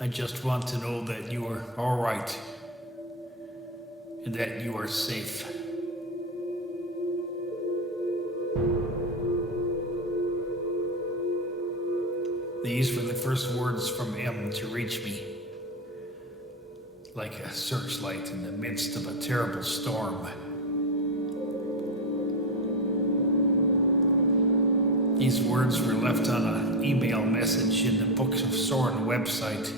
I just want to know that you are all right and that you are safe. These were the first words from M to reach me, like a searchlight in the midst of a terrible storm. These words were left on an email message in the Books of Soren website.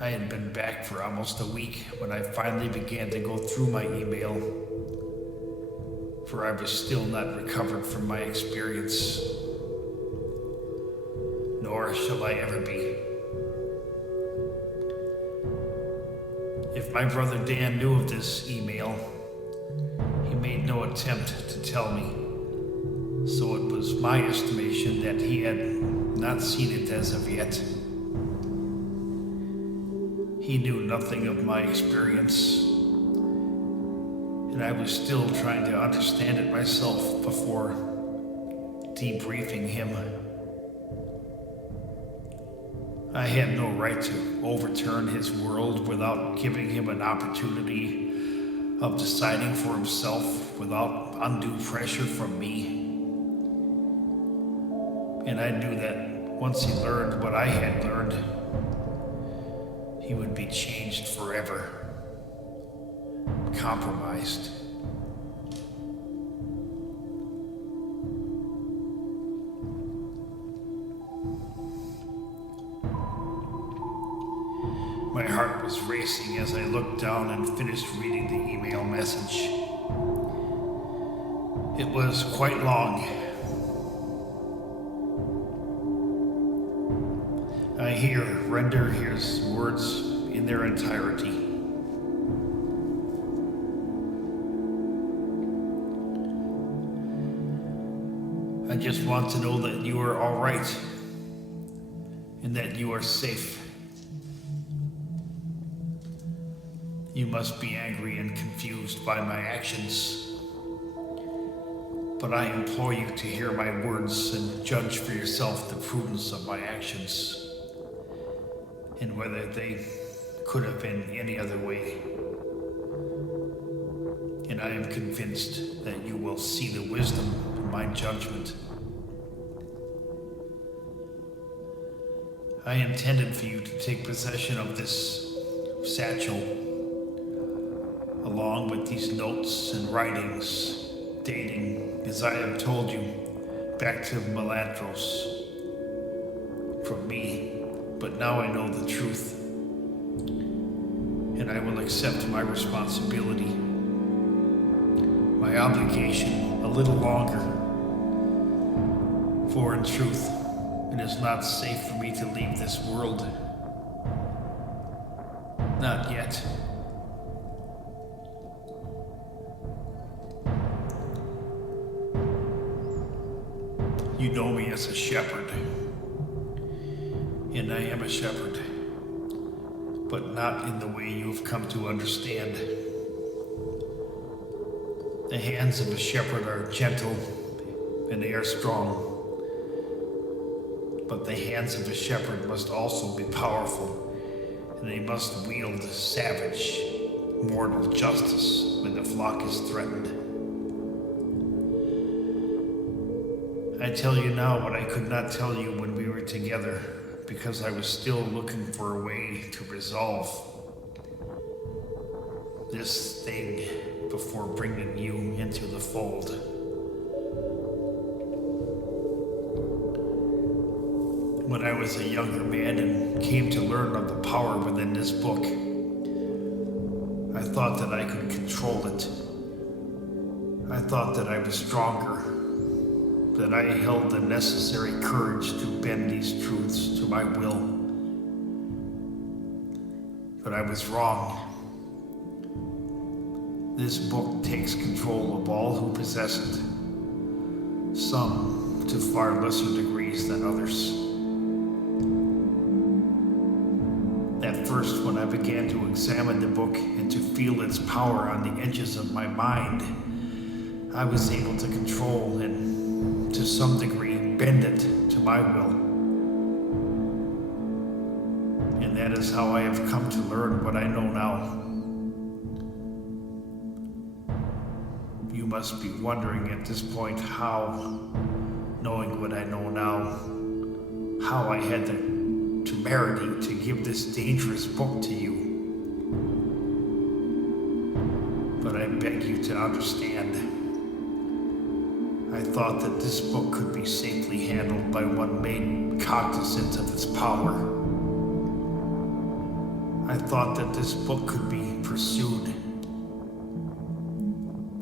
I had been back for almost a week when I finally began to go through my email, for I was still not recovered from my experience, nor shall I ever be. If my brother Dan knew of this email, he made no attempt to tell me, so it was my estimation that he had not seen it as of yet. He knew nothing of my experience, and I was still trying to understand it myself before debriefing him. I had no right to overturn his world without giving him an opportunity of deciding for himself without undue pressure from me. And I knew that once he learned what I had learned, he would be changed forever, compromised. My heart was racing as I looked down and finished reading the email message. It was quite long. I render his words in their entirety. I just want to know that you are all right and that you are safe. You must be angry and confused by my actions, but I implore you to hear my words and judge for yourself the prudence of my actions, and whether they could have been any other way. And I am convinced that you will see the wisdom in my judgment. I intended for you to take possession of this satchel, along with these notes and writings, dating, as I have told you, back to Melandros from me. But now I know the truth, and I will accept my responsibility, my obligation a little longer. For in truth, it is not safe for me to leave this world. Not yet. You know me as a shepherd. And I am a shepherd, but not in the way you've come to understand. The hands of a shepherd are gentle and they are strong, but the hands of a shepherd must also be powerful, and they must wield savage, mortal justice when the flock is threatened. I tell you now what I could not tell you when we were together, because I was still looking for a way to resolve this thing before bringing you into the fold. When I was a younger man and came to learn of the power within this book, I thought that I could control it. I thought that I was stronger, that I held the necessary courage to bend these truths to my will. But I was wrong. This book takes control of all who possess it, some to far lesser degrees than others. At first, when I began to examine the book and to feel its power on the edges of my mind, I was able to control and to some degree bend it to my will. that is how I have come to learn what I know now. You must be wondering at this point how, knowing what I know now, how I had the temerity to give this dangerous book to you. But I beg you to understand, I thought that this book could be safely handled by one made cognizant of its power. I thought that this book could be pursued,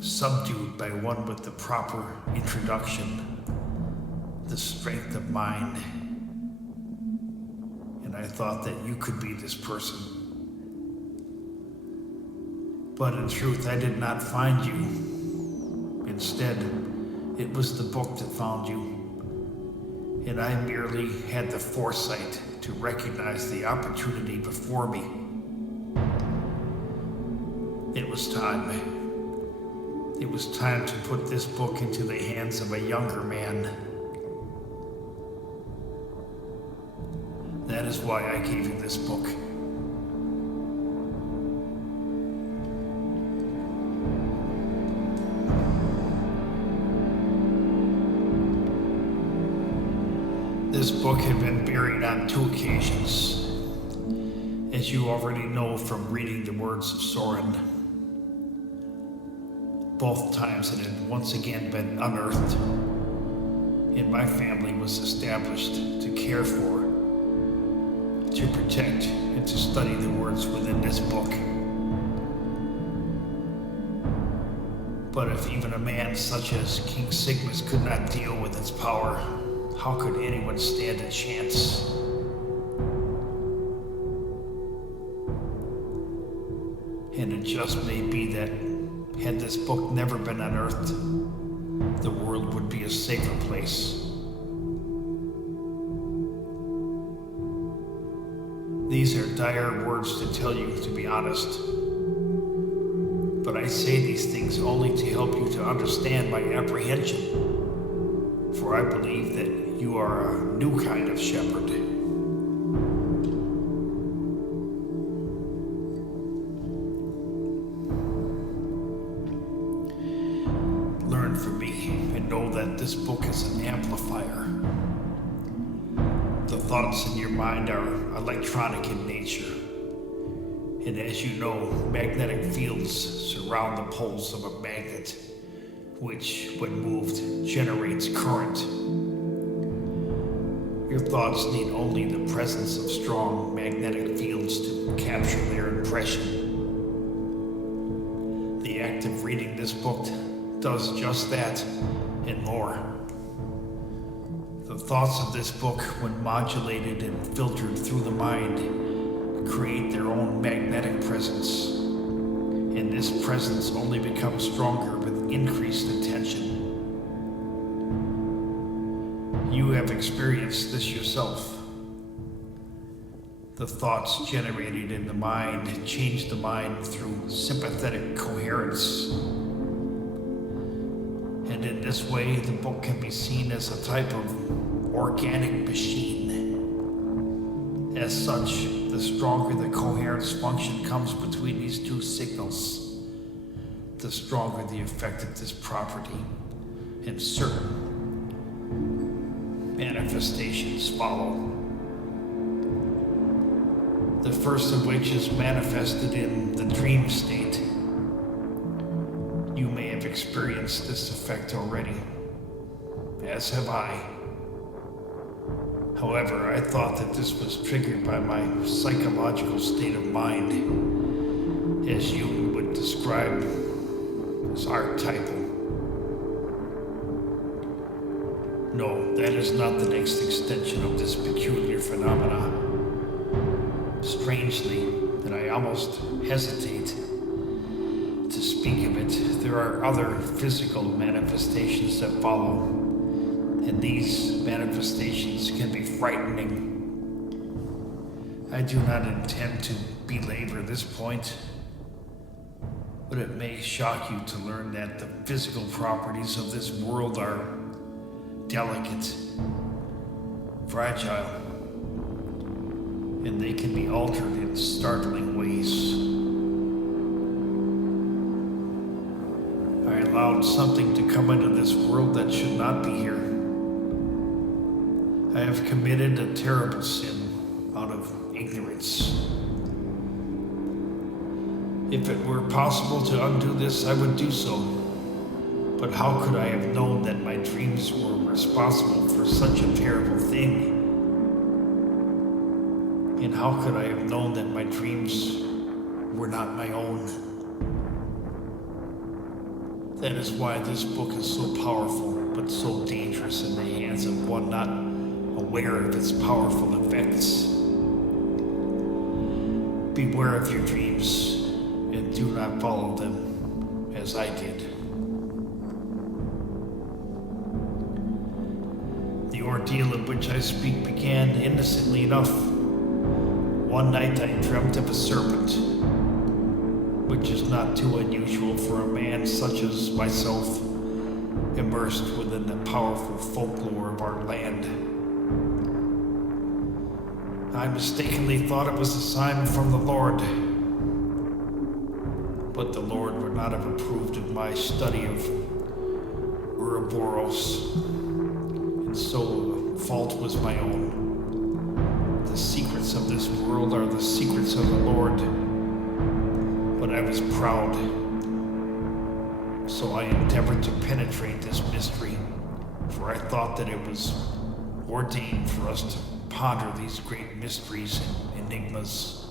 subdued by one with the proper introduction, the strength of mind. And I thought that you could be this person. But in truth, I did not find you. Instead, it was the book that found you. And I merely had the foresight to recognize the opportunity before me. It was time. It was time to put this book into the hands of a younger man. That is why I gave you this book. This book had been buried on 2 occasions, as you already know from reading the words of Soren. Both times it had once again been unearthed, and my family was established to care for, to protect, and to study the words within this book. But if even a man such as King Sigmas could not deal with its power, how could anyone stand a chance? And it just may be that had this book never been unearthed, the world would be a safer place. These are dire words to tell you, to be honest. But I say these things only to help you to understand my apprehension. For I believe that you are a new kind of shepherd. Learn from me and know that this book is an amplifier. The thoughts in your mind are electronic in nature. And as you know, magnetic fields surround the poles of a magnet, which, when moved, generates current. Your thoughts need only the presence of strong magnetic fields to capture their impression. The act of reading this book does just that, and more. The thoughts of this book, when modulated and filtered through the mind, create their own magnetic presence. And this presence only becomes stronger with increased attention. You have experienced this yourself. The thoughts generated in the mind change the mind through sympathetic coherence. And in this way, the book can be seen as a type of organic machine. As such, the stronger the coherence function comes between these 2 signals, the stronger the effect of this property, and certain manifestations follow. The first of which is manifested in the dream state. You may have experienced this effect already, as have I. However, I thought that this was triggered by my psychological state of mind, as Jung would describe as archetypal. No, that is not the next extension of this peculiar phenomena. Strangely, and I almost hesitate to speak of it, there are other physical manifestations that follow, and these manifestations can be frightening. I do not intend to belabor this point, but it may shock you to learn that the physical properties of this world are delicate, fragile, and they can be altered in startling ways. I allowed something to come into this world that should not be here. I have committed a terrible sin out of ignorance. If it were possible to undo this, I would do so. But how could I have known that my dreams were responsible for such a terrible thing? And how could I have known that my dreams were not my own? That is why this book is so powerful, but so dangerous in the hands of one not aware of its powerful effects. Beware of your dreams, and do not follow them as I did. The ordeal of which I speak began innocently enough. One night I dreamt of a serpent, which is not too unusual for a man such as myself, immersed within the powerful folklore of our land. I mistakenly thought it was a sign from the Lord, but the Lord would not have approved of my study of Ouroboros, and so the fault was my own. The secrets of this world are the secrets of the Lord, but I was proud, so I endeavored to penetrate this mystery, for I thought that it was ordained for us to ponder these great mysteries and enigmas.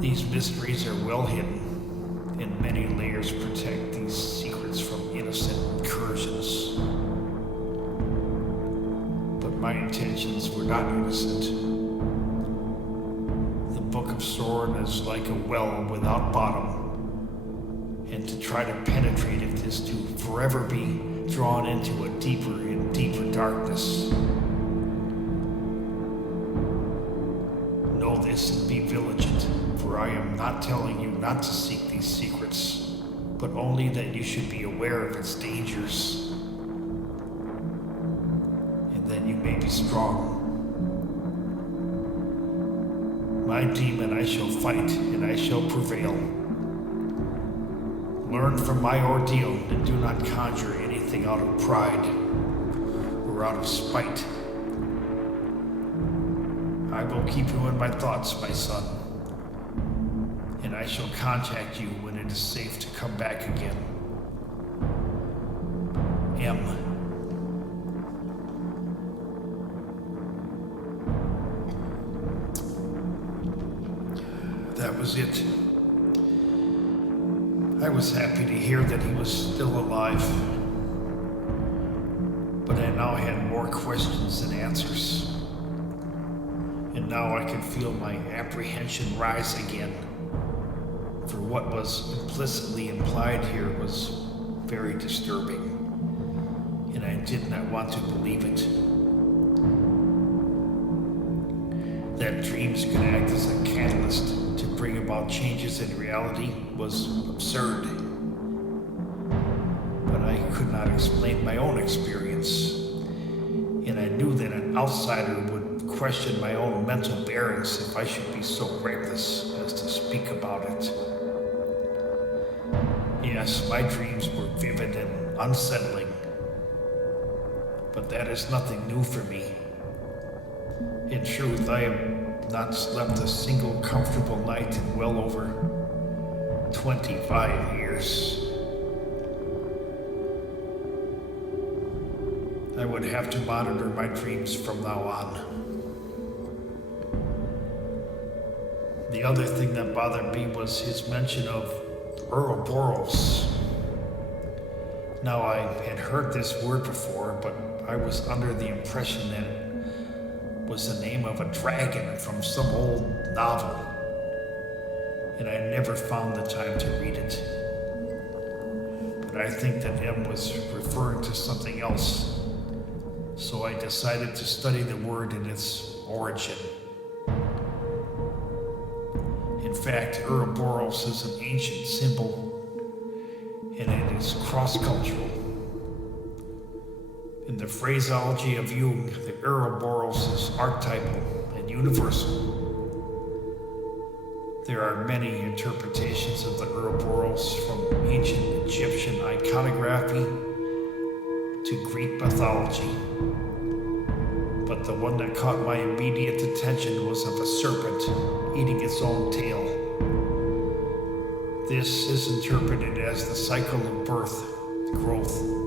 These mysteries are well hidden, and many layers protect these secrets from innocent incursions. But my intentions were not innocent. The Book of Soren is like a well without bottom, and to try to penetrate it is to forever be drawn into a deeper and deeper darkness. Know this and be vigilant, for I am not telling you not to seek these secrets, but only that you should be aware of its dangers, and that you may be strong. My demon I shall fight, and I shall prevail. Learn from my ordeal, and do not conjure anything out of pride or out of spite. I will keep you in my thoughts, my son, and I shall contact you when it is safe to come back again. M. That was it. I was happy to hear that he was still alive, but I now had more questions than answers. And now I can feel my apprehension rise again, for what was implicitly implied here was very disturbing, and I did not want to believe it. That dreams could act as a catalyst to bring about changes in reality was absurd. But I could not explain my own experience, and I knew that an outsider would question my own mental bearings if I should be so reckless as to speak about it. Yes, my dreams were vivid and unsettling, but that is nothing new for me. In truth, I have not slept a single comfortable night in well over 25 years. I would have to monitor my dreams from now on. The other thing that bothered me was his mention of Ouroboros. Now, I had heard this word before, but I was under the impression that it was the name of a dragon from some old novel, and I never found the time to read it. But I think that M was referring to something else, so I decided to study the word in its origin. In fact, Ouroboros is an ancient symbol, and it is cross-cultural. In the phraseology of Jung, the Ouroboros is archetypal and universal. There are many interpretations of the Ouroboros, from ancient Egyptian iconography to Greek mythology. But the one that caught my immediate attention was of a serpent eating its own tail. This is interpreted as the cycle of birth, growth,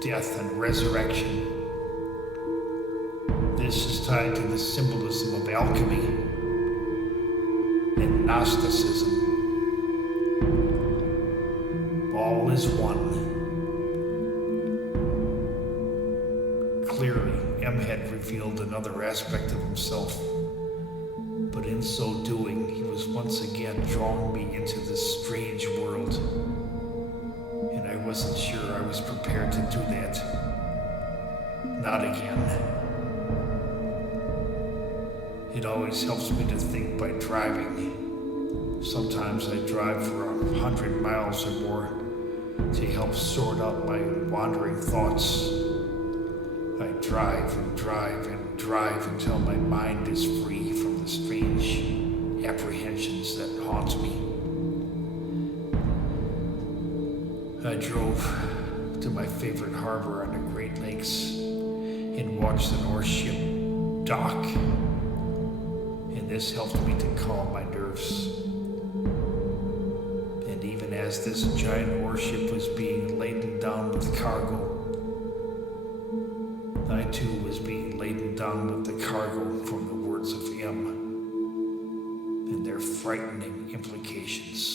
death, and resurrection. This is tied to the symbolism of alchemy and Gnosticism. All is one. Clearly, M had revealed another aspect of himself, but in so doing, he was once again drawing me into this strange world, and I wasn't sure I was prepared to do that. Not again. It always helps me to think by driving. Sometimes I drive for 100 miles or more to help sort out my wandering thoughts. I drive and drive and drive until my mind is free from the strange apprehensions that haunt me. I drove to my favorite harbor on the Great Lakes and watched the North Ship dock. And this helped me to calm my nerves. And even as this giant warship was being laden down with cargo, I too was being laden down with the cargo from the words of M and their frightening implications.